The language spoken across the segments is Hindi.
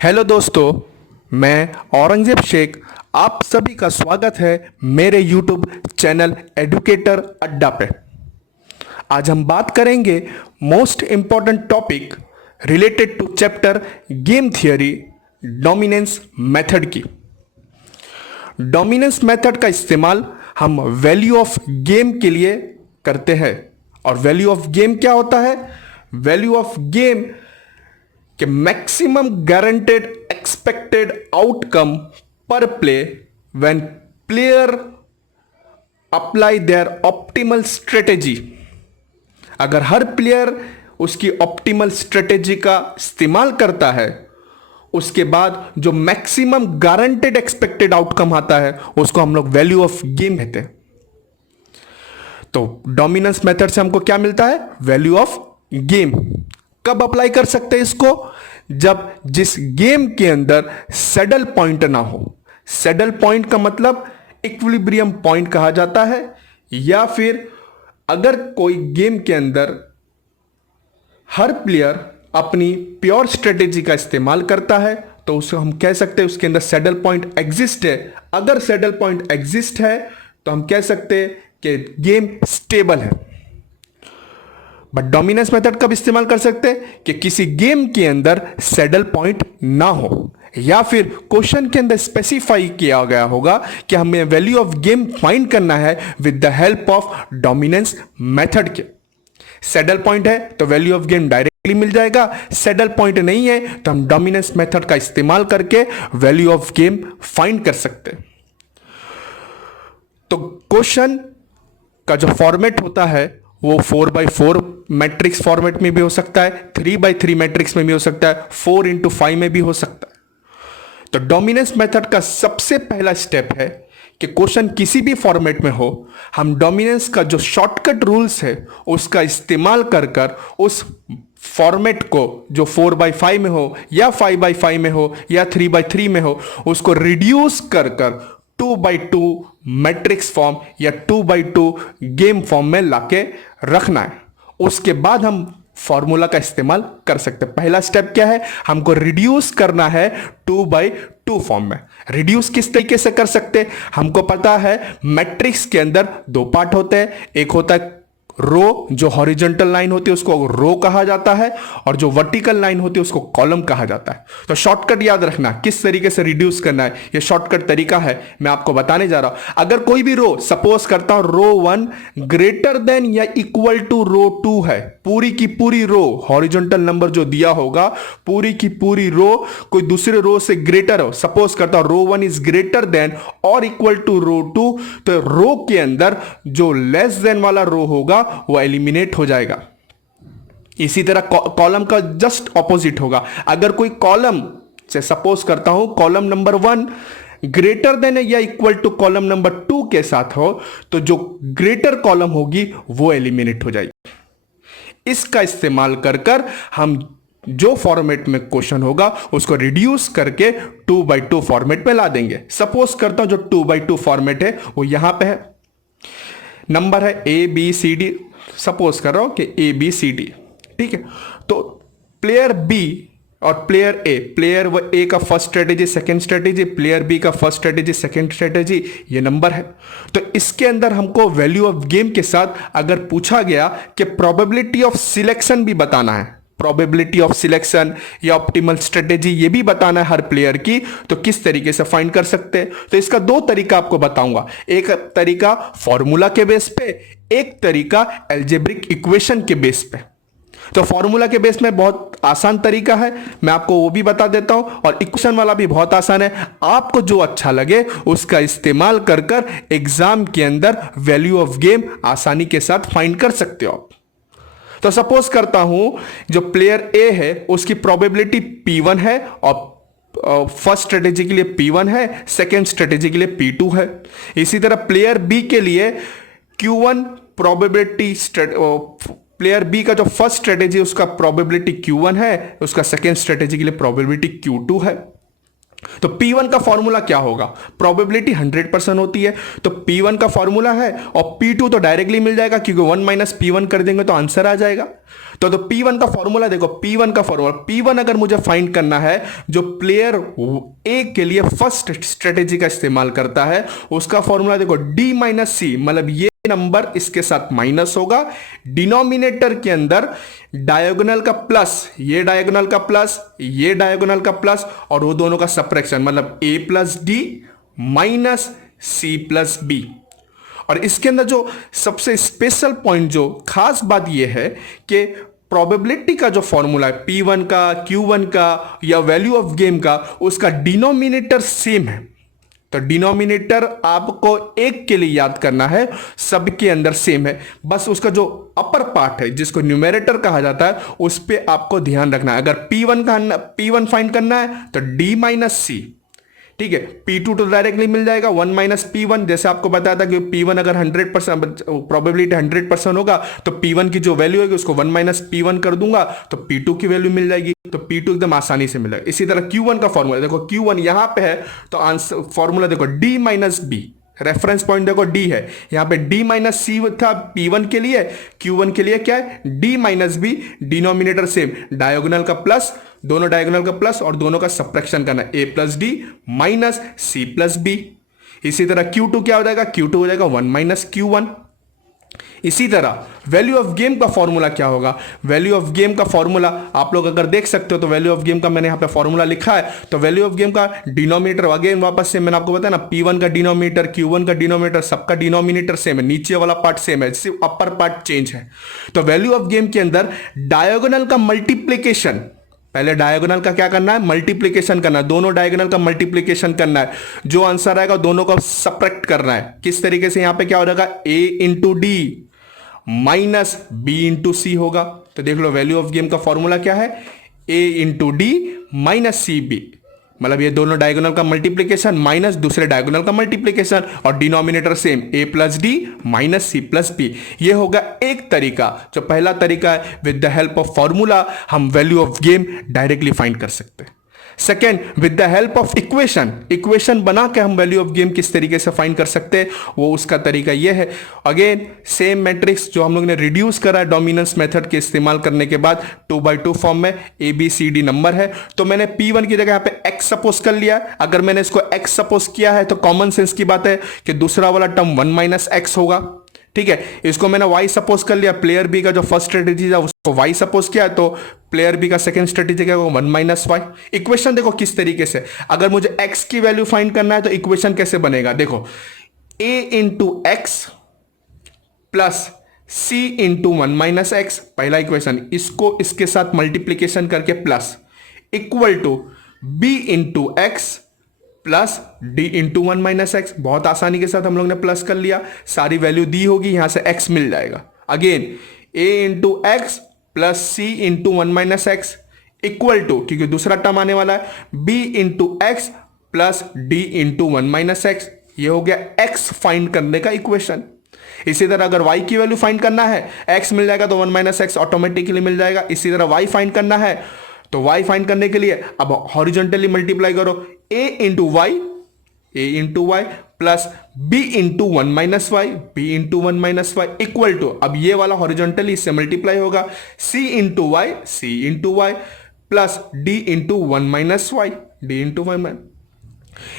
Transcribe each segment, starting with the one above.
हेलो दोस्तों, मैं औरंगजेब शेख आप सभी का स्वागत है मेरे यूट्यूब चैनल एडुकेटर अड्डा पे। आज हम बात करेंगे most important topic related to chapter game theory dominance method की। डोमिनेंस मेथड का इस्तेमाल हम वैल्यू ऑफ गेम के लिए करते हैं। और वैल्यू ऑफ गेम क्या होता है? वैल्यू ऑफ गेम कि maximum guaranteed expected outcome per play when player apply their optimal strategy. अगर हर प्लेयर उसकी ऑप्टिमल स्ट्रेटेजी का इस्तेमाल करता है, उसके बाद जो मैक्सिमम गारंटेड एक्सपेक्टेड आउटकम आता है उसको हम लोग वैल्यू ऑफ गेम कहते हैं। तो डोमिनेंस मेथड से हमको क्या मिलता है? Value of game. कब अप्लाई कर सकते हैं इसको? जब जिस गेम के अंदर सैडल पॉइंट ना हो। सैडल पॉइंट का मतलब इक्विलिब्रियम पॉइंट कहा जाता है, या फिर अगर कोई गेम के अंदर हर प्लेयर अपनी प्योर स्ट्रेटेजी का इस्तेमाल करता है तो उसे हम कह सकते हैं उसके अंदर सैडल पॉइंट एग्जिस्ट है। अगर सैडल पॉइंट एग्जिस्ट है तो हम कह सकते हैं कि गेम स्टेबल है। बट डोमिनेंस मेथड कब इस्तेमाल कर सकते हैं? कि किसी गेम के अंदर सैडल पॉइंट ना हो, या फिर क्वेश्चन के अंदर स्पेसिफाई किया गया होगा कि हमें वैल्यू ऑफ गेम फाइंड करना है with the help of dominance method के। सैडल पॉइंट है तो वैल्यू ऑफ गेम डायरेक्टली मिल जाएगा। सैडल पॉइंट नहीं है तो हम डोमिनेंस मेथड का इस्तेमाल करके वैल्यू ऑफ गेम फाइंड कर सकते हैं। तो क्वेश्चन का जो फॉर्मेट होता है वो 4x4 मैट्रिक्स फॉर्मेट में भी हो सकता है, 3x3 मैट्रिक्स में भी हो सकता है, 4x5 में भी हो सकता है। तो डोमिनेंस मेथड का सबसे पहला स्टेप है कि क्वेश्चन किसी भी फॉर्मेट में हो, हम डोमिनेंस का जो शॉर्टकट रूल्स है उसका इस्तेमाल कर कर उस फॉर्मेट को जो 4x5 में हो या 5x5 में हो या 3x3 में हो उसको रिड्यूस कर कर 2x2 मैट्रिक्स फॉर्म या 2x2 गेम फॉर्म में लाके रखना है। उसके बाद हम फॉर्मूला का इस्तेमाल कर सकते हैं। पहला स्टेप क्या है? हमको रिड्यूस करना है 2x2 फॉर्म में। रिड्यूस किस तरीके से कर सकते हैं? हमको पता है मैट्रिक्स के अंदर दो पार्ट होते हैं। एक होता है रो, जो हॉरिजॉन्टल लाइन होती है उसको रो कहा जाता है, और जो वर्टिकल लाइन होती है उसको कॉलम कहा जाता है। तो शॉर्टकट याद रखना किस तरीके से रिड्यूस करना है, ये शॉर्टकट तरीका है, मैं आपको बताने जा रहा हूं। अगर कोई भी रो, सपोज करता हूं रो 1 ग्रेटर देन या इक्वल टू रो 2 है, पूरी की पूरी रो हॉरिजॉन्टल नंबर जो दिया होगा पूरी की पूरी रो कोई दूसरे रो से ग्रेटर हो, सपोज करता हूं रो 1 इज ग्रेटर देन और इक्वल टू रो 2, तो रो के अंदर जो लेस देन वाला रो होगा वो एलिमिनेट हो जाएगा। इसी तरह कॉलम का जस्ट ऑपोजिट होगा। अगर कोई कॉलम से सपोज करता हूं कॉलम नंबर 1 ग्रेटर देन या इक्वल टू कॉलम नंबर 2 के साथ हो, तो जो ग्रेटर कॉलम होगी वो एलिमिनेट हो जाएगी। इसका इस्तेमाल कर कर हम जो फॉर्मेट में क्वेश्चन होगा उसको रिड्यूस करके 2x2 फॉर्मेट में ला देंगे। सपोज करता हूं जो 2x2 फॉर्मेट है वो यहां पे है, नंबर है A B C D, suppose कर रहा हूं कि ए बी सी डी, ठीक है। तो प्लेयर बी और प्लेयर ए, प्लेयर ए का first strategy, second strategy, player B का फर्स्ट स्ट्रेटेजी, सेकंड स्ट्रेटेजी, ये नंबर है। तो इसके अंदर हमको वैल्यू ऑफ गेम के साथ अगर पूछा गया कि प्रोबेबिलिटी ऑफ सिलेक्शन भी बताना है, प्रोबेबिलिटी ऑफ सिलेक्शन या ऑप्टिमल स्ट्रेटेजी ये भी बताना है हर प्लेयर की, तो किस तरीके से फाइंड कर सकते हैं? तो इसका दो तरीका आपको बताऊंगा। एक तरीका फॉर्मूला के बेस पे, एक तरीका एल्जेब्रिक इक्वेशन के बेस पे। तो फॉर्मूला के बेस में बहुत आसान तरीका है, मैं आपको वो भी बता देता हूं, और इक्वेशन वाला भी बहुत आसान है। आपको जो अच्छा लगे उसका इस्तेमाल कर कर एग्जाम के अंदर वैल्यू ऑफ गेम आसानी के साथ फाइंड कर सकते हो आप। तो सपोज करता हूं जो प्लेयर ए है उसकी प्रोबेबिलिटी P1 है, और फर्स्ट स्ट्रेटेजी के लिए P1 है, सेकेंड स्ट्रेटेजी के लिए P2 है। इसी तरह प्लेयर बी के लिए Q1 प्रोबेबिलिटी, प्लेयर बी का जो फर्स्ट स्ट्रेटेजी उसका प्रोबेबिलिटी Q1 है, उसका सेकेंड स्ट्रेटेजी के लिए प्रोबेबिलिटी Q2 है। तो P1 का फॉर्मूला क्या होगा? प्रोबेबिलिटी 100% होती है, तो P1 का फॉर्मूला है, और P2 तो डायरेक्टली मिल जाएगा क्योंकि 1 माइनस P1 कर देंगे तो आंसर आ जाएगा। तो P1 का फॉर्मूला देखो, P1 का फॉर्मूला, P1 अगर मुझे फाइंड करना है जो प्लेयर ए के लिए फर्स्ट स्ट्रेटेजी का इस्तेमाल करता है, उसका फॉर्मूला देखो D माइनस सी, मतलब ये नंबर इसके साथ माइनस होगा, डिनोमिनेटर के अंदर डायगोनल का प्लस, ये डायगोनल का प्लस, ये डायगोनल का प्लस, और वो दोनों का सब्ट्रैक्शन, मतलब a plus D minus C plus B. और इसके अंदर जो सबसे स्पेशल पॉइंट, जो खास बात यह है कि प्रोबेबिलिटी का जो फॉर्मूला है P1 का, Q1 का या वैल्यू ऑफ गेम का, उसका डिनोमिनेटर सेम है। तो डिनोमिनेटर आपको एक के लिए याद करना है, सबके अंदर सेम है, बस उसका जो अपर पार्ट है जिसको न्यूमेरेटर कहा जाता है उस पे आपको ध्यान रखना है। अगर P1 फाइंड करना है तो D माइनस सी, ठीक है। P2 तो डायरेक्टली मिल जाएगा 1 माइनस P1, जैसे आपको बताया था कि P1 अगर 100% प्रोबेबिलिटी 100% होगा तो P1 की जो वैल्यू होगी उसको 1 माइनस P1 कर दूंगा तो P2 की वैल्यू मिल जाएगी, तो P2 एकदम आसानी से मिलेगा। इसी तरह Q1 का फॉर्मूला देखो, Q1 यहां पे है तो आंसर फॉर्मूला देखो D minus B, reference point देखो D है, यहां पे D माइनस सी था P1 के लिए, Q1 के लिए क्या है D minus B, denominator same, diagonal का प्लस, दोनों डायगोनल का प्लस और दोनों का सब्ट्रैक्शन करना, a plus D minus C plus B. इसी तरह Q2 क्या हो जाएगा, Q2 हो जाएगा 1 माइनस Q1। इसी तरह वैल्यू ऑफ गेम का फॉर्मूला क्या होगा, वैल्यू ऑफ गेम का फॉर्मूला आप लोग अगर देख सकते हो तो वैल्यू ऑफ गेम का मैंने यहां पे फॉर्मूला लिखा है। तो वैल्यू ऑफ गेम का डिनोमिनेटर अगेन वापस से मैंने आपको बताया ना, P1 का डिनोमिनेटर, Q1 का डिनोमिनेटर, सबका डिनोमिनेटर सेम है, नीचे वाला पार्ट सेम है, सिर्फ अपर पार्ट चेंज है। तो वैल्यू ऑफ गेम के अंदर डायगोनल का मल्टीप्लीकेशन, पहले डायगोनल का क्या करना है, मल्टीप्लिकेशन करना है, दोनों डायगोनल का मल्टीप्लिकेशन करना है, जो आंसर आएगा दोनों को सब्ट्रैक्ट करना है। किस तरीके से, यहां पे क्या हो जाएगा a into D minus B into C होगा। तो देख लो वैल्यू ऑफ गेम का फॉर्मूला क्या है, a into D minus C B, मतलब ये दोनों डायगोनल का मल्टीप्लिकेशन माइनस दूसरे डायगोनल का मल्टीप्लिकेशन, और denominator same a plus D minus C plus B. ये होगा एक तरीका, जो पहला तरीका है, with the help of formula हम value of game directly find कर सकते हैं। Second, with the help of equation बना के हम वैल्यू ऑफ गेम किस तरीके से फाइंड कर सकते हैं, वो उसका तरीका ये है। अगेन सेम मैट्रिक्स जो हम लोग ने रिड्यूस करा है डोमिनेंस मेथड के इस्तेमाल करने के बाद, 2x2 फॉर्म में ABCD नंबर है, तो मैंने P1 की जगह यहाँ पे x सपोज कर लिया। अगर मैंने इसको x सपोज किया है तो कॉमन सेंस की बात है कि दूसरा वाला टर्म 1 माइनस x होगा, ठीक है। इसको मैंने y सपोज कर लिया, प्लेयर बी का जो फर्स्ट स्ट्रेटेजी था उसको y सपोज किया, तो प्लेयर बी का सेकंड स्ट्रेटेजी क्या होगा 1 माइनस वाई। इक्वेशन देखो किस तरीके से, अगर मुझे x की वैल्यू फाइंड करना है तो इक्वेशन कैसे बनेगा, देखो a into X plus c into 1 minus X, पहला इक्वेशन, इसको इसके साथ मल्टीप्लीकेशन करके plus, equal to b into X plus D into 1 minus X. बहुत आसानी के साथ हम लोग ने प्लस कर लिया, सारी वैल्यू दी होगी, यहां से x मिल जाएगा। Again a into X plus C into 1 minus X equal to, क्योंकि दूसरा टर्म आने वाला है, b into X plus D into 1 minus X. ये हो गया x फाइंड करने का इक्वेशन। इसी तरह अगर y की वैल्यू फाइंड करना है, x मिल जाएगा तो 1 माइनस एक्स ऑटोमेटिकली मिल जाएगा। इसी तरह y फाइंड करना है तो y फाइंड करने के लिए अब हॉरिजॉन्टली मल्टीप्लाई करो, a into Y plus b into 1 minus Y, b into 1 minus Y equal to, अब ये वाला हॉरिजॉन्टली इससे मल्टीप्लाई होगा, c into Y plus d into 1 minus Y, d into 1 minus.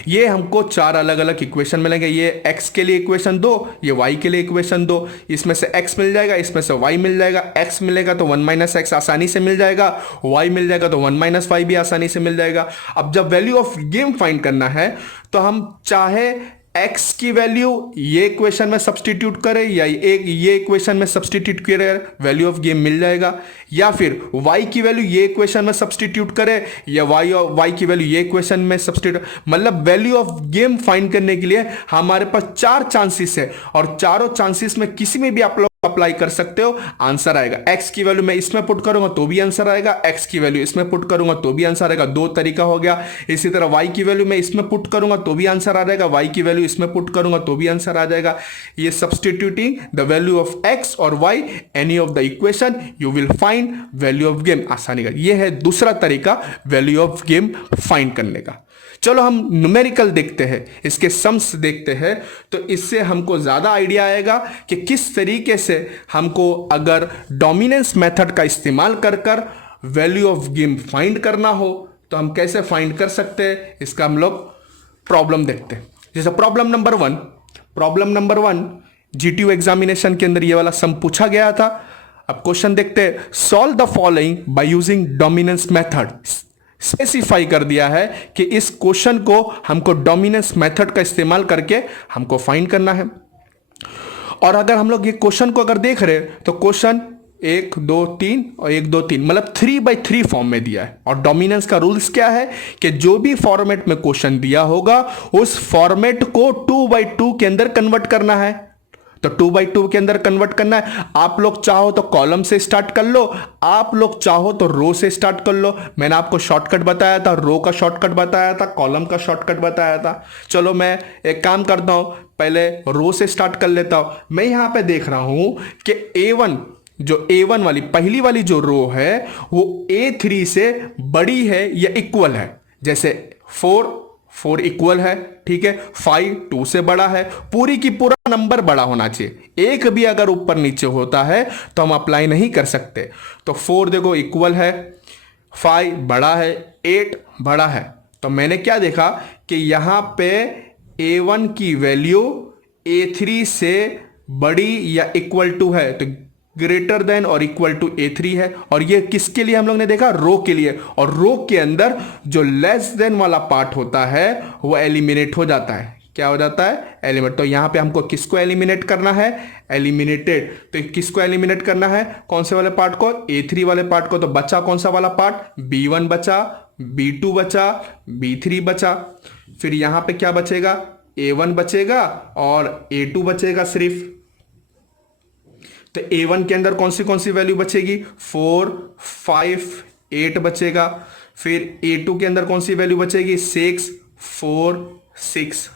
ये हमको चार अलग अलग इक्वेशन मिलेंगे, ये x के लिए इक्वेशन दो, ये y के लिए इक्वेशन दो, इसमें से x मिल जाएगा, इसमें से y मिल जाएगा, x मिलेगा तो 1 माइनस एक्स आसानी से मिल जाएगा, y मिल जाएगा तो 1 माइनस वाई भी आसानी से मिल जाएगा। अब जब वैल्यू ऑफ गेम फाइंड करना है तो हम चाहे x की वैल्यू ये इक्वेशन में सब्सटीट्यूट करें या एक ये इक्वेशन में सब्सटीट्यूट करें, वैल्यू ऑफ गेम मिल जाएगा, या फिर y की वैल्यू ये इक्वेशन में सब्सटीट्यूट करें या y की वैल्यू ये इक्वेशन में सब्सटीट्यूट, मतलब वैल्यू ऑफ गेम फाइंड करने के लिए हमारे पास चार चांसेस है, और चारों चांसेस में किसी में भी आप लोग अप्लाई कर सकते हो, आंसर आएगा। x की वैल्यू मैं इसमें पुट करूंगा तो भी आंसर आएगा, x की वैल्यू इसमें पुट करूंगा तो भी आंसर आएगा, दो तरीका हो गया। इसी तरह y की वैल्यू मैं इसमें पुट करूंगा तो भी आंसर आ जाएगा, y की वैल्यू इसमें पुट करूंगा तो भी आंसर आ जाएगा। ये substituting the value of x और y any of the equation you will find value of game, आसानी का ये है दूसरा तरीका वैल्यू ऑफ गेम फाइंड करने का। चलो हम न्यूमेरिकल देखते हैं, इसके सम्स देखते हैं, तो इससे हमको ज़्यादा आइडिया आएगा कि किस तरीके से हमको अगर डोमिनेंस मेथड का इस्तेमाल कर कर वैल्यू ऑफ गेम फाइंड करना हो तो हम कैसे फाइंड कर सकते हैं। इसका हम लोग प्रॉब्लम देखते हैं। जैसे problem number one GTU examination के अंदर ये वाला सम पूछा गया था। अब क्वेश्चन देखते हैं, solve the following by using dominance method. Specify कर दिया है कि इस क्वेश्चन को हमको डोमिनेंस मेथड का इस्तेमाल करके हमको फाइंड करना है। और अगर हम लोग ये क्वेश्चन को अगर देख रहे हैं तो क्वेश्चन 1 2 3 और 1 2 3 मतलब 3/3 फॉर्म में दिया है। और डोमिनेंस का रूल्स क्या है कि जो भी फॉर्मेट में क्वेश्चन दिया होगा उस फॉर्मेट को 2/2 के अंदर कन्वर्ट करना है। तो 2/2 के अंदर कन्वर्ट करना है। आप लोग चाहो तो कॉलम से स्टार्ट कर लो, आप लोग चाहो तो रो से स्टार्ट कर लो। मैंने आपको शॉर्टकट बताया था, रो का शॉर्टकट बताया था, कॉलम का शॉर्टकट बताया था। चलो मैं एक काम करता हूं, पहले रो से स्टार्ट कर लेता हूं। मैं यहां पे देख रहा हूं कि A1 वाली पहली वाली जो रो है वो A3 से बड़ी है या इक्वल है। जैसे 4 इक्वल है, ठीक है। 5 2 से बड़ा है, पूरी की पूरा नंबर बड़ा होना चाहिए। एक भी अगर ऊपर नीचे होता है तो हम अप्लाई नहीं कर सकते। तो 4 देखो इक्वल है, 5 बड़ा है, 8 बड़ा है। तो मैंने क्या देखा कि यहां पे A1 की वैल्यू A3 से बड़ी या इक्वल टू है, तो ग्रेटर देन और इक्वल टू A3 है। और ये किसके लिए हम लोग ने देखा, रो के लिए। और रो के अंदर जो लेस देन वाला पार्ट होता है वो एलिमिनेट हो जाता है। क्या हो जाता है, एलिमिनेट। तो यहां पे हमको किसको एलिमिनेट करना है, एलिमिनेटेड। तो किसको एलिमिनेट करना है, कौन से वाले पार्ट को, A3 वाले पार्ट को। तो बचा कौन सा वाला पार्ट, B1 बचा, B2 बचा, B3 बचा। फिर यहां पे क्या बचेगा, A1 बचेगा और A2 बचेगा सिर्फ। तो A1 के अंदर कौन सी वैल्यू बचेगी, 4 5 8 बचेगा। फिर A2 के अंदर कौन सी वैल्यू बचेगी, 6 4 6।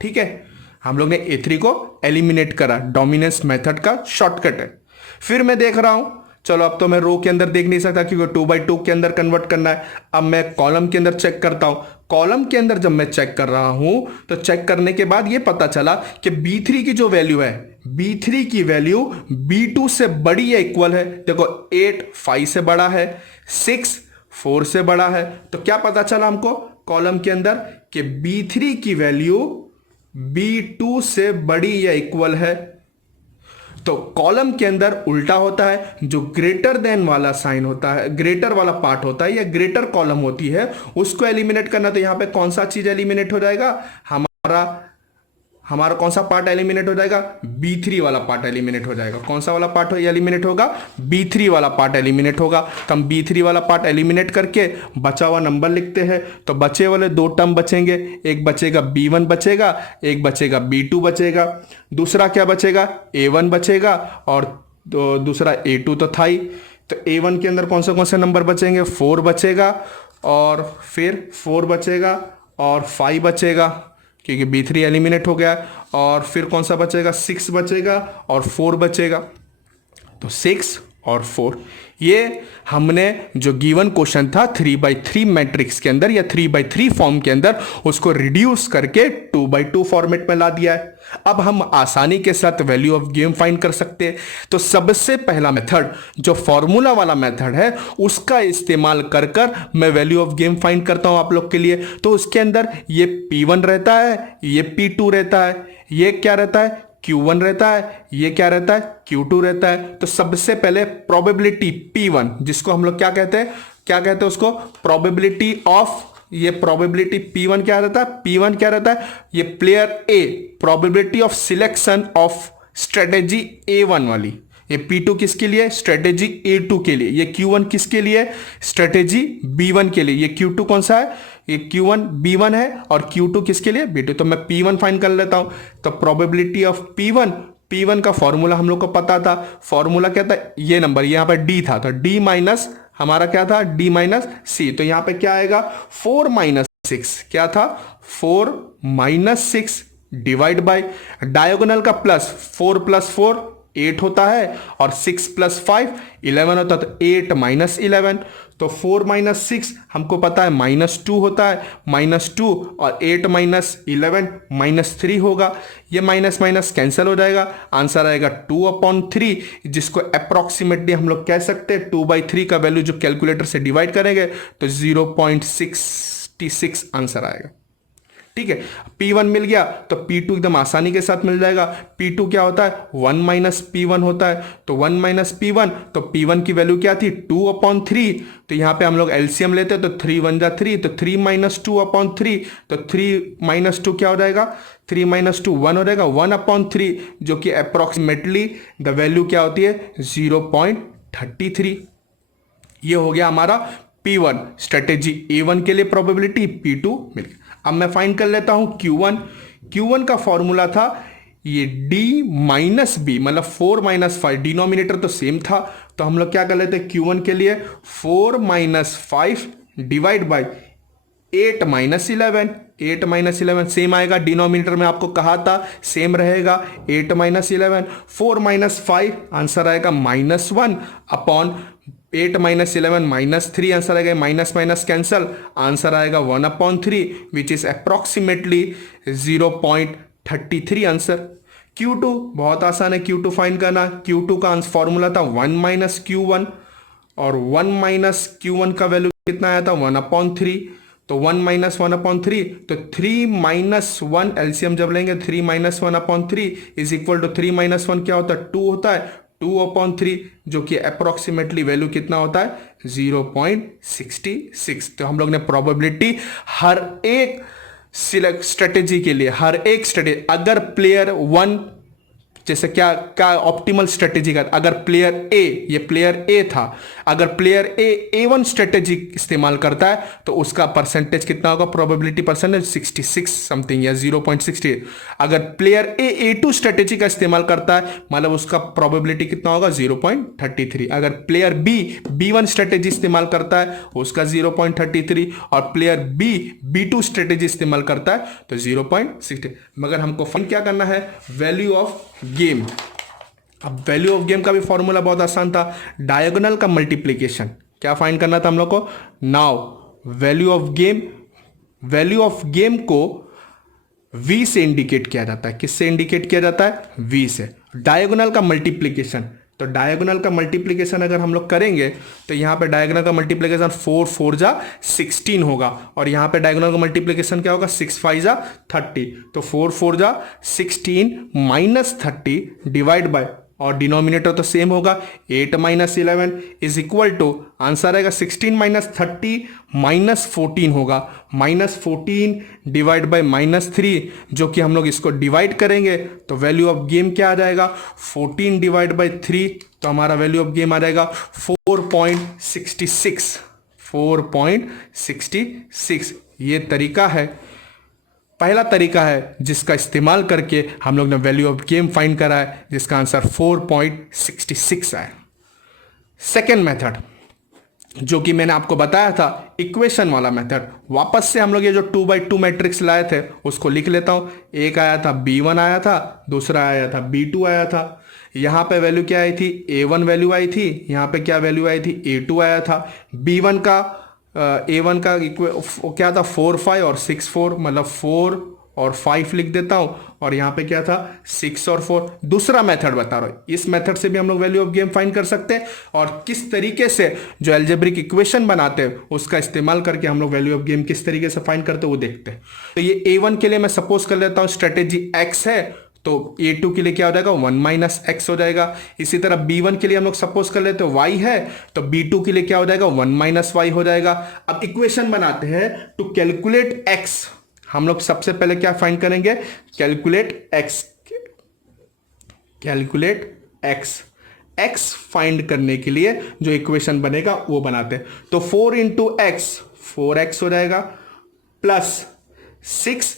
ठीक है, हम लोग ने A3 को एलिमिनेट करा, डोमिनेंस मेथड का शॉर्टकट है। फिर मैं देख रहा हूं, चलो अब तो मैं रो के अंदर देख नहीं सकता क्योंकि 2/2 के अंदर कन्वर्ट करना है। अब मैं कॉलम के अंदर चेक करता हूं। कॉलम के अंदर जब मैं चेक कर रहा हूं तो चेक करने के बाद यह पता चला कि B3 की जो वैल्यू है, B3 की वैल्यू B2 से बड़ी या इक्वल है। देखो 8 5 से बड़ा है, 6 4 से बड़ा है। तो क्या पता चला हमको कॉलम के अंदर कि B3 की वैल्यू B2 से बड़ी या इक्वल है। तो कॉलम के अंदर उल्टा होता है, जो ग्रेटर देन वाला साइन होता है, ग्रेटर वाला पार्ट होता है या ग्रेटर कॉलम होती है, उसको एलिमिनेट करना। तो यहां पे कौन सा चीज एलिमिनेट हो जाएगा, हमारा कौन सा पार्ट एलिमिनेट हो जाएगा, B3 वाला पार्ट एलिमिनेट हो जाएगा। कौन सा वाला पार्ट एलिमिनेट होगा, B3 वाला पार्ट एलिमिनेट होगा। तो हम B3 वाला पार्ट एलिमिनेट करके बचा हुआ नंबर लिखते हैं। तो बचे वाले 2 टर्म बचेंगे, एक बचेगा B1 बचेगा, एक बचेगा B2 बचेगा। दूसरा क्या बचेगा, A1 बचेगा और दूसरा A2 तो था ही। तो A1 के अंदर कौन से नंबर बचेंगे, 4 बचेगा और फिर 4 बचेगा और 5 बचेगा क्योंकि B3 एलिमिनेट हो गया। और फिर कौन सा बचेगा, 6 बचेगा और 4 बचेगा। तो 6 और 4, ये हमने जो गिवन क्वेश्चन था 3/3 मैट्रिक्स के अंदर या 3/3 फॉर्म के अंदर, उसको रिड्यूस करके 2/2 फॉर्मेट में ला दिया है। अब हम आसानी के साथ वैल्यू ऑफ गेम फाइंड कर सकते हैं। तो सबसे पहला मेथड जो फॉर्मूला वाला मेथड है उसका इस्तेमाल कर कर मैं वैल्यू ऑफ गेम फाइंड करता हूं आप लोग के लिए। तो उसके अंदर ये P1 रहता है, ये P2 रहता है, ये क्या रहता है, Q1 रहता है, ये क्या रहता है, Q2 रहता है। तो सबसे पहले प्रोबेबिलिटी P1, जिसको हम लोग क्या कहते हैं उसको, प्रोबेबिलिटी ऑफ, ये प्रोबेबिलिटी P1 क्या रहता है, P1 क्या रहता है, ये player A, probability of selection of strategy A1 वाली। ये P2 किसके लिए, स्ट्रेटेजी A2 के लिए। ये Q1 किसके लिए, स्ट्रेटेजी B1 के लिए। ये Q2 कौन सा है, ये Q1 B1 है और Q2 किसके लिए, B2। तो मैं P1 फाइंड कर लेता हूं। तो प्रोबेबिलिटी ऑफ P1 का फॉर्मूला हम लोग को पता था। फॉर्मूला क्या था, ये नंबर यहां पर D था, तो D माइनस हमारा क्या था, D माइनस C। तो यहां पे क्या आएगा, 4 माइनस 6, क्या था, 4 माइनस 6 डिवाइड बाय डायगोनल का प्लस, 4 + 4 8 होता है, और 6 प्लस 5 11 होता है, तो 8 माइनस 11, तो 4 माइनस 6 हमको पता है -2 होता है, -2 और 8 माइनस 11 -3 होगा। ये माइनस माइनस कैंसिल हो जाएगा, आंसर आएगा 2/3, जिसको अप्रोक्सीमेटली हम लोग कह सकते हैं 2/3 का वैल्यू जो कैलकुलेटर से डिवाइड करेंगे तो 0.66 आंसर आएगा। ठीक है, P1 मिल गया तो P2 एकदम आसानी के साथ मिल जाएगा। P2 क्या होता है, 1 माइनस P1 होता है, तो 1 माइनस P1, तो P1 की वैल्यू क्या थी, 2/3, तो यहां पे हम लोग एलसीएम लेते हैं तो 3 1 जा 3, तो 3 माइनस 2/3, तो 3 माइनस 2 क्या हो जाएगा, 3 माइनस 2 1 हो जाएगा, 1/3, जो कि अप्रोक्सीमेटली द वैल्यू क्या होती है, 0.33। ये हो गया हमारा P1 स्ट्रेटेजी A1 के लिए प्रोबेबिलिटी, P2 मिल गया। अब मैं फाइंड कर लेता हूं Q1 का फॉर्मूला था ये D माइनस बी, मतलब 4 माइनस 5, डिनोमिनेटर तो सेम था, तो हम लोग क्या कर लेते हैं Q1 के लिए 4 minus 5 divide by 8 minus 11, 8 minus 11 same आएगा, डिनोमिनेटर में आपको कहा था सेम रहेगा, 8 माइनस 11, 4 माइनस 5 आंसर आएगा -1 अपॉन 8 माइनस 11 -3 आंसर आएगा, माइनस माइनस कैंसल, आंसर आएगा 1/3 विच इज अप्रोक्सीमेटली 0.33 आंसर। Q2 बहुत आसान है, Q2 फाइंड करना। Q2 का फॉर्मूला था 1 माइनस Q1, और 1 माइनस Q1 का वैल्यू कितना आया था, 1/3, तो 1 माइनस 1/3, तो 3 माइनस 1 एलसीएम जब लेंगे 3 minus 1/3 is equal to 3 minus 1 क्या होता है, 2 होता है, 2/3, जो कि अप्रोक्सीमेटली वैल्यू कितना होता है, 0.66। तो हम लोग ने प्रोबेबिलिटी हर एक सिलेक्ट स्ट्रेटेजी के लिए, हर एक स्ट्रेटेजी, अगर प्लेयर 1 जैसे क्या क्या ऑप्टिमल स्ट्रेटेजी का, अगर प्लेयर ए, ये प्लेयर ए था, अगर प्लेयर ए A1 स्ट्रेटेजी इस्तेमाल करता है तो उसका परसेंटेज कितना होगा, प्रोबेबिलिटी परसेंटेज 66 समथिंग या 0.68। अगर प्लेयर ए A2 स्ट्रेटेजी का इस्तेमाल करता है मतलब उसका प्रोबेबिलिटी कितना होगा, 0.33। अगर प्लेयर बी B1 स्ट्रेटेजी इस्तेमाल करता है उसका 0.33, और प्लेयर बी B2 स्ट्रेटेजी इस्तेमाल करता है तो 0.60। मगर हमको फाइंड क्या करना है, वैल्यू ऑफ गेम। अब वैल्यू ऑफ गेम का भी फॉर्मूला बहुत आसान था, डायगोनल का मल्टीप्लिकेशन। क्या फाइंड करना था हम लोग को, नाउ वैल्यू ऑफ गेम को v से इंडिकेट किया जाता है। किससे इंडिकेट किया जाता है, v से। डायगोनल का मल्टीप्लिकेशन, तो डायगोनल का मल्टीप्लिकेशन अगर हम लोग करेंगे तो यहां पे डायगोनल का मल्टीप्लिकेशन 4 4 जा 16 होगा, और यहां पे डायगोनल का मल्टीप्लिकेशन क्या होगा, 6 5 जा 30, तो 4 4 जा 16 माइनस 30 डिवाइड बाय, और डिनोमिनेटर तो सेम होगा, 8 minus 11 is equal to, answer आएगा 16 माइनस 30 माइनस 14 होगा, -14 डिवाइड बाय -3, जो कि हम लोग इसको डिवाइड करेंगे तो वैल्यू ऑफ गेम क्या आ जाएगा, 14 डिवाइड बाय 3, तो हमारा वैल्यू ऑफ गेम आ जाएगा 4.66। ये तरीका है, पहला तरीका है जिसका इस्तेमाल करके हम लोग ने वैल्यू ऑफ गेम फाइंड करा है, जिसका आंसर 4.66 है। सेकेंड मेथड जो कि मैंने आपको बताया था, इक्वेशन वाला मेथड, वापस से हम लोग ये जो 2x2 मैट्रिक्स लाए थे उसको लिख लेता हूं। एक आया था B1 आया था, दूसरा आया था B2 आया था। यहां पे वैल्यू क्या आई थी, A1 वैल्यू आई थी, यहां पे क्या वैल्यू आई थी, A2 आया था। B1 का A1 का क्या था, 4 5 और 6 4, मतलब 4 और 5 लिख देता हूं, और यहां पे क्या था, 6 और 4। दूसरा मेथड बता रहा हूं, इस मेथड से भी हम लोग वैल्यू ऑफ गेम फाइंड कर सकते हैं, और किस तरीके से जो अलजेब्रिक इक्वेशन बनाते हैं उसका इस्तेमाल करके हम लोग वैल्यू ऑफ गेम किस तरीके से फाइंड करते हैं वो देखते हैं। तो ये A1 के लिए मैं सपोज कर लेता हूं स्ट्रेटेजी X है, तो A2 के लिए क्या हो जाएगा, 1 माइनस एक्स हो जाएगा। इसी तरह B1 के लिए हम लोग सपोज कर लेते हैं Y है, तो B2 के लिए क्या हो जाएगा, 1 माइनस वाई हो जाएगा। अब इक्वेशन बनाते हैं टू कैलकुलेट X। हम लोग सबसे पहले क्या फाइंड करेंगे, कैलकुलेट एक्स फाइंड करने के लिए जो इक्वेशन बनेगा वो बनाते हैं। तो 4 इंटू एक्स 4x हो जाएगा, plus 6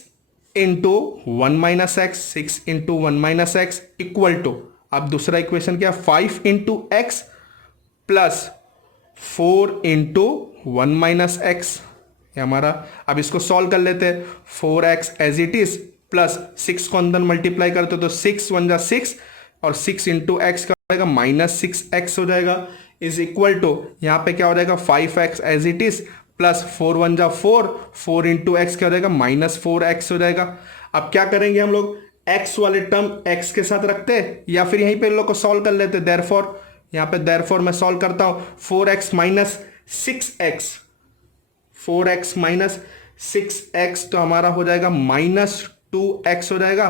into 1 minus X 6 into 1 minus X equal to, अब दूसरा इक्वेशन क्या, 5 into X plus 4 into 1 minus X हमारा। अब इसको सॉल्व कर लेते हैं, 4x as it is plus 6 को अंदर मल्टीप्लाई करते तो 6 1 जा 6, और 6 इंटू एक्स क्या हो जाएगा -6x हो जाएगा, इज इक्वल टू यहाँ पे क्या हो जाएगा 5x as it is plus 4 1 जा 4, 4 इंटू एक्स क्या हो जाएगा -4x हो जाएगा। अब क्या करेंगे हम लोग, x वाले टर्म x के साथ रखते हैं या फिर यहीं पे इन लोग को सॉल्व कर लेते, देयरफॉर यहाँ पे देयरफॉर मैं सॉल्व करता हूं, 4x minus 6x, 4x minus 6x तो हमारा हो जाएगा -2x हो जाएगा,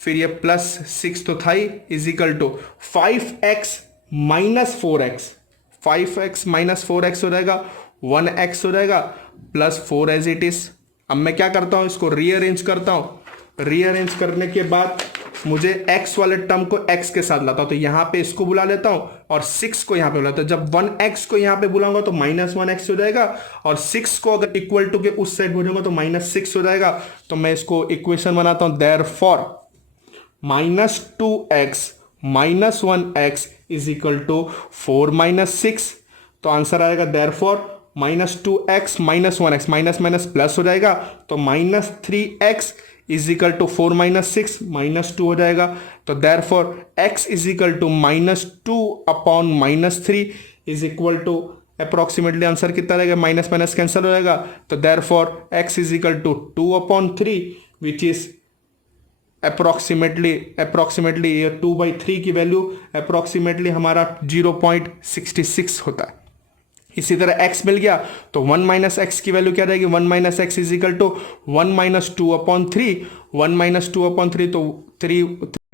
फिर ये +6 तो था ही, is equal to 5x minus 4x, 5x minus 4x हो जाएगा 1x हो जाएगा प्लस 4 एज इट इज। अब मैं क्या करता हूं, इसको रीअरेंज करता हूं, रीअरेंज करने के बाद मुझे x वाले टर्म को x के साथ लाता हूं, तो यहां पे इसको बुला लेता हूं और 6 को यहां पे बुलाता हूं। जब 1x को यहां पे बुलाऊंगा तो -1x हो जाएगा और 6 को अगर इक्वल टू के उस साइड बुलाऊंगा तो -6 हो जाएगा। तो मैं इसको इक्वेशन बनाता हूं, therefore -2x minus 1x is equal to 4 - 6, तो आंसर आएगा therefore -2x minus 1x, minus minus plus हो जाएगा तो -3x इज इक्वल टू 4 - 6 -2 हो जाएगा। तो therefore x is equal to -2 upon -3 is equal to approximately answer कितना रहेगा, माइनस माइनस कैंसिल हो जाएगा, तो therefore x is equal to 2/3 which is approximately ये 2/3 की वैल्यू अप्रोक्सीमेटली हमारा 0.66 होता है। इसी तरह x मिल गया तो 1 - x की वैल्यू क्या रहेगी, 1 - x इज इक्वल टू 1 - 2/3, 1 - 2/3 तो 3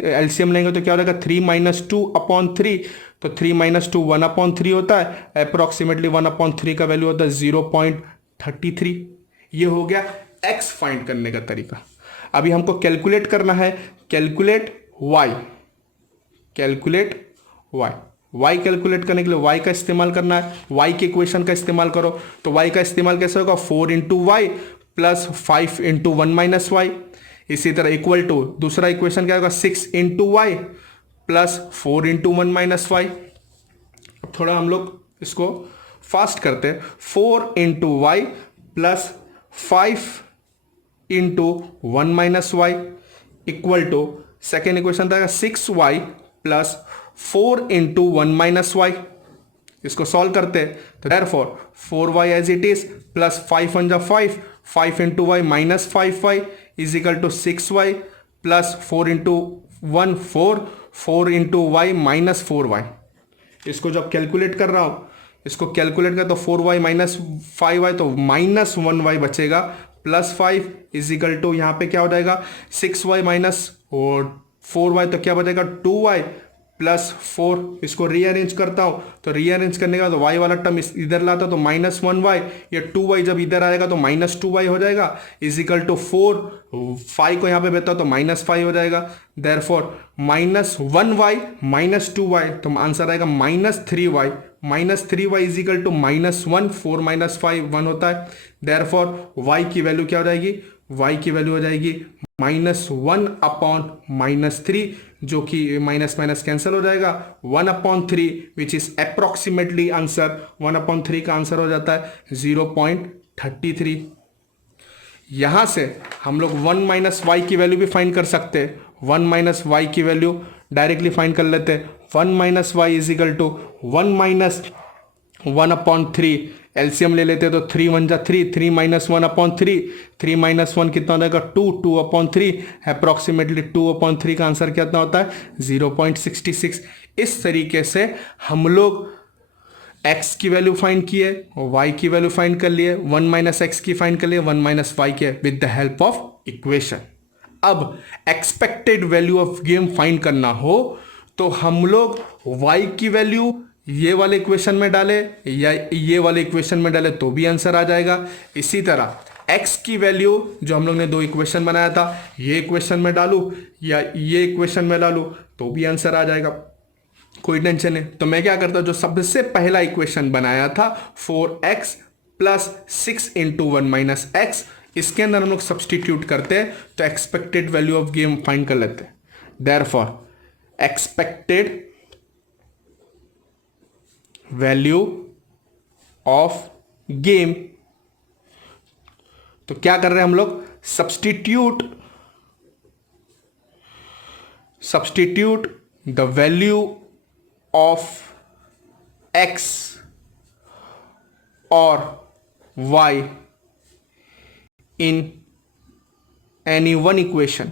एलसीएम लेंगे तो क्या हो जाएगा 3 - 2/3, तो 3 - 2 1/3 होता है, अप्रोक्सीमेटली 1/3 का वैल्यू होता है 0.33। ये हो गया x फाइंड करने का तरीका। अभी हमको कैलकुलेट करना है, calculate y, calculate y, y calculate करने के लिए y का इस्तेमाल करना है, y के इक्वेशन का इस्तेमाल करो, तो y का इस्तेमाल कैसे होगा, 4 into Y plus 5 into 1 - Y, इसी तरह इक्वल टू दूसरा इक्वेशन क्या होगा 6 into Y plus 4 into 1 - Y. अब थोड़ा हम लोग इसको फास्ट करते हैं, 4 into Y plus 5 into 1 - Y equal to second equation था 6y प्लस 4 इंटू 1 - वाई। इसको सॉल्व करते हैं तो therefore 4y as it is plus 5 1 जा 5, 5 into Y minus 5y is equal to 6y plus 4 into 1 4, 4 into Y minus 4y। इसको जब कैलकुलेट कर रहा हूं, इसको कैलकुलेट कर तो 4y माइनस 5y तो -1y बचेगा प्लस 5 इज इक्वल टू यहाँ पे क्या हो जाएगा 6y माइनस और 4y तो क्या बचेगा 2y प्लस 4। इसको रीअरेंज करता हूं तो रीअरेंज करने के बाद y वाला टर्म इधर लाता तो -1y, ये 2y जब इधर आएगा तो -2y हो जाएगा इज इक्वल टू 4, 5 को यहाँ पे बेहता तो -5 हो जाएगा, देयरफॉर -1y माइनस 2y तो आंसर आएगा -3y, -3y is equal to -1, 4 - 5 1 होता है, देयरफॉर y की वैल्यू क्या हो जाएगी, y की वैल्यू हो जाएगी -1 अपॉन -3 जो कि माइनस माइनस कैंसिल हो जाएगा, 1/3 विच इज अप्रोक्सीमेटली आंसर 1/3 का आंसर हो जाता है 0.33। यहां से हम लोग 1 - y की वैल्यू भी फाइंड कर सकते हैं, 1 - y की वैल्यू डायरेक्टली फाइंड कर लेते हैं, 1 - y is equal to 1 - 1/3 LCM ले लेते हैं तो 3 1 जा 3, 3 - 1/3, 3 - 1 कितना हो जाएगा 2, 2/3 अप्रोक्सीमेटली 2/3 का आंसर कितना होता है 0.66। इस तरीके से हम लोग x की वैल्यू फाइंड किए, y की वैल्यू फाइंड कर लिए, 1 - x की फाइंड कर लिए, 1 - y के with the help of equation. अब expected value of game find करना हो तो हम लोग y की वैल्यू ये वाले इक्वेशन में डाले या ये वाले इक्वेशन में डाले तो भी आंसर आ जाएगा। इसी तरह x की वैल्यू जो हम लोग ने दो इक्वेशन बनाया था ये इक्वेशन में डालूं या ये इक्वेशन में डालूं तो भी आंसर आ जाएगा, कोई टेंशन नहीं। तो मैं क्या करता हूं, जो सबसे पहला इक्वेशन बनाया था 4x प्लस 6 इंटू 1 - x, इसके अंदर हम लोग सब्सटीट्यूट करते हैं तो expected value of game find कर लेते हैं। Therefore expected value of game, तो क्या कर रहे हैं हम लोग, substitute the value of x और y in any one equation,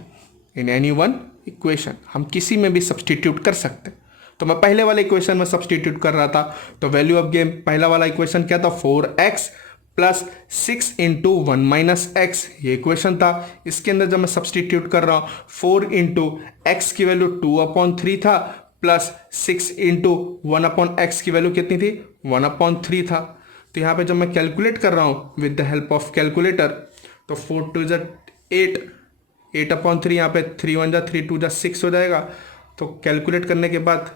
हम किसी में भी सब्सटीट्यूट कर सकते हैं। तो मैं पहले वाले इक्वेशन में सब्सटीट्यूट कर रहा था, तो वैल्यू ऑफ गेम पहला वाला इक्वेशन क्या था, 4x plus 6 into 1 minus X, ये इक्वेशन था। इसके अंदर जब मैं सब्सटीट्यूट कर रहा हूं, 4 इंटू एक्स की वैल्यू 2/3 था, प्लस 6 इंटू 1/x की वैल्यू कितनी थी, 1/3 था। तो यहां पे जब मैं कैलकुलेट कर रहा हूं with the help of calculator, तो 4 2 8, 8/3, यहाँ पे 3 1 3 2 6 हो जाएगा। तो कैलकुलेट करने के बाद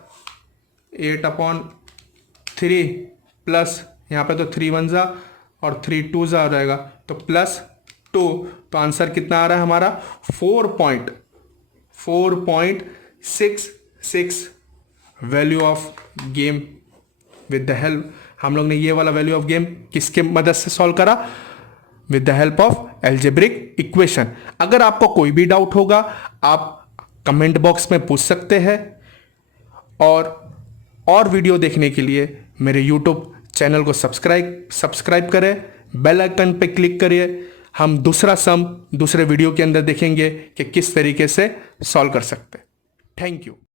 8/3 प्लस यहाँ पे तो 3 1 और 3 2 हो जाएगा, तो प्लस 2। तो आंसर कितना आ रहा है हमारा, 4.66 value of game. With the help, हम लोग ने ये वाला वैल्यू ऑफ गेम किसके मदद से सॉल्व करा, with the help of algebraic equation. अगर आपको कोई भी डाउट होगा आप कमेंट बॉक्स में पूछ सकते हैं, और वीडियो देखने के लिए मेरे यूट्यूब चैनल को सब्सक्राइब करें, बेल आइकन पे क्लिक करिए। हम दूसरा सम दूसरे वीडियो के अंदर देखेंगे कि किस तरीके से सॉल्व कर सकते हैं। Thank you.